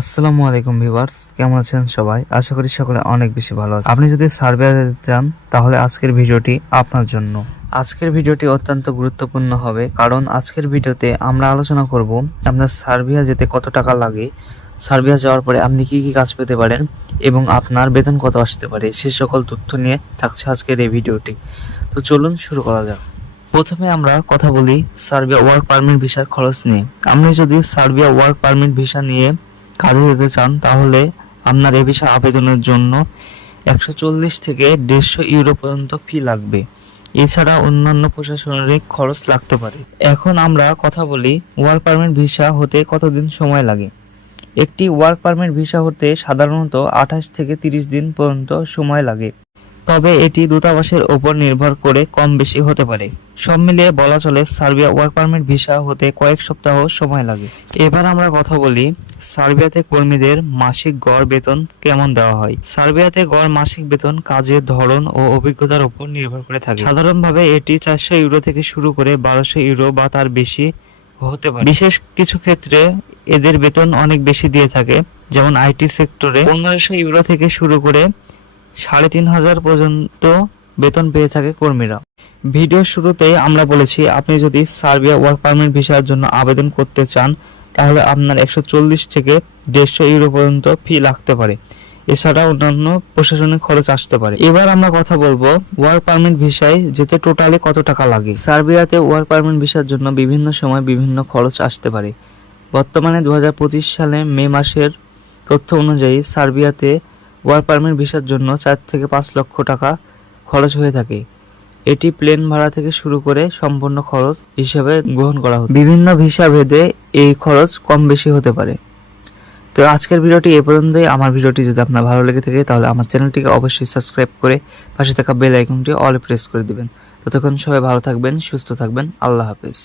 আসসালামু আলাইকুম ভিউয়ার্স, কেমন আছেন সবাই? আশা করি সকলে অনেক বেশি ভালো আছেন। আপনি যদি সার্বিয়া যেতে চান তাহলে আজকের ভিডিওটি আপনার জন্য। আজকের ভিডিওটি অত্যন্ত গুরুত্বপূর্ণ হবে, কারণ আজকের ভিডিওতে আমরা আলোচনা করব আপনার সার্বিয়া যেতে কত টাকা লাগে, সার্বিয়া যাওয়ার পরে আপনি কি কি কাজ পেতে পারেন এবং আপনার বেতন কত আসতে পারে, সে সকল তথ্য নিয়ে থাকছে আজকের এই ভিডিওটি। তো চলুন শুরু করা যাক। প্রথমে আমরা কথা বলি সার্বিয়া ওয়ার্ক পারমিট ভিসার খরচ নিয়ে। আপনি যদি সার্বিয়া ওয়ার্ক পারমিট ভিসা নিয়ে কাজে যেতে চান তাহলে আপনার এই ভিসা আবেদনের জন্য 140 থেকে 150 ইউরো পর্যন্ত ফি লাগবে। এছাড়া অন্যান্য প্রশাসনিক খরচ লাগতে পারে। এখন আমরা কথা বলি ওয়ার্ক পারমিট ভিসা হতে কতদিন সময় লাগে। একটি ওয়ার্ক পারমিট ভিসা হতে সাধারণত 28 থেকে 30 দিন পর্যন্ত সময় লাগে, তবে এটি দূতাবাসের ওপর নির্ভর করে কম বেশি হতে পারে। সব মিলিয়ে বলা চলে সার্বিয়া ওয়ার্ক পারমিট ভিসা হতে কয়েক সপ্তাহ সময় লাগে। এবার আমরা কথা বলি সার্বিয়াতে কর্মীদের মাসিক গড় বেতন কেমন দেওয়া হয়। সার্বিয়াতে গড় মাসিক বেতন কাজের ধরন ও অভিজ্ঞতার উপর নির্ভর করে থাকে। সাধারণভাবে এটি 400 ইউরো থেকে শুরু করে 1200 ইউরো বা তার বেশি হতে পারে। বিশেষ কিছু ক্ষেত্রে এদের বেতন অনেক বেশি দিয়ে থাকে, যেমন আইটি সেক্টরে 1500 ইউরো থেকে শুরু করে 3500 পর্যন্ত বেতন পেয়ে থাকে কর্মীরা। ভিডিওর শুরুতেই আমরা বলেছি আপনি যদি সার্বিয়া ওয়ার্ক পারমিট ভিসার জন্য আবেদন করতে চান তাহলে আপনার 140 থেকে 150 ইউরো পর্যন্ত ফি লাগতে পারে। এছাড়া অন্যান্য প্রশাসনিক খরচ আসতে পারে। এবার আমরা কথা বলবো ওয়ার্ক পারমিট ভিসায় যেতে টোটালি কত টাকা লাগে। সার্বিয়াতে ওয়ার্ক পারমিট ভিসার জন্য বিভিন্ন সময় বিভিন্ন খরচ আসতে পারে। বর্তমানে 2025 সালে মে মাসের তথ্য অনুযায়ী সার্বিয়াতে ওয়ার্ক পারমিট ভিসার জন্য 4 থেকে 5 লক্ষ টাকা খরচ হয়ে থাকে। এটি প্লেন ভাড়া থেকে শুরু করে সম্পূর্ণ খরচ হিসেবে গ্রহণ করা হয়। বিভিন্ন ভিসা ভেদে এই খরচ কম বেশি হতে পারে। তো আজকের ভিডিওটি এ পর্যন্তই। আমার ভিডিওটি যদি আপনার ভালো লেগে থাকে তাহলে আমার চ্যানেলটিকে অবশ্যই সাবস্ক্রাইব করে পাশে থাকা বেল আইকনটি অলে প্রেস করে দিবেন। ততক্ষণ সবাই ভালো থাকবেন, সুস্থ থাকবেন। আল্লাহ হাফেজ।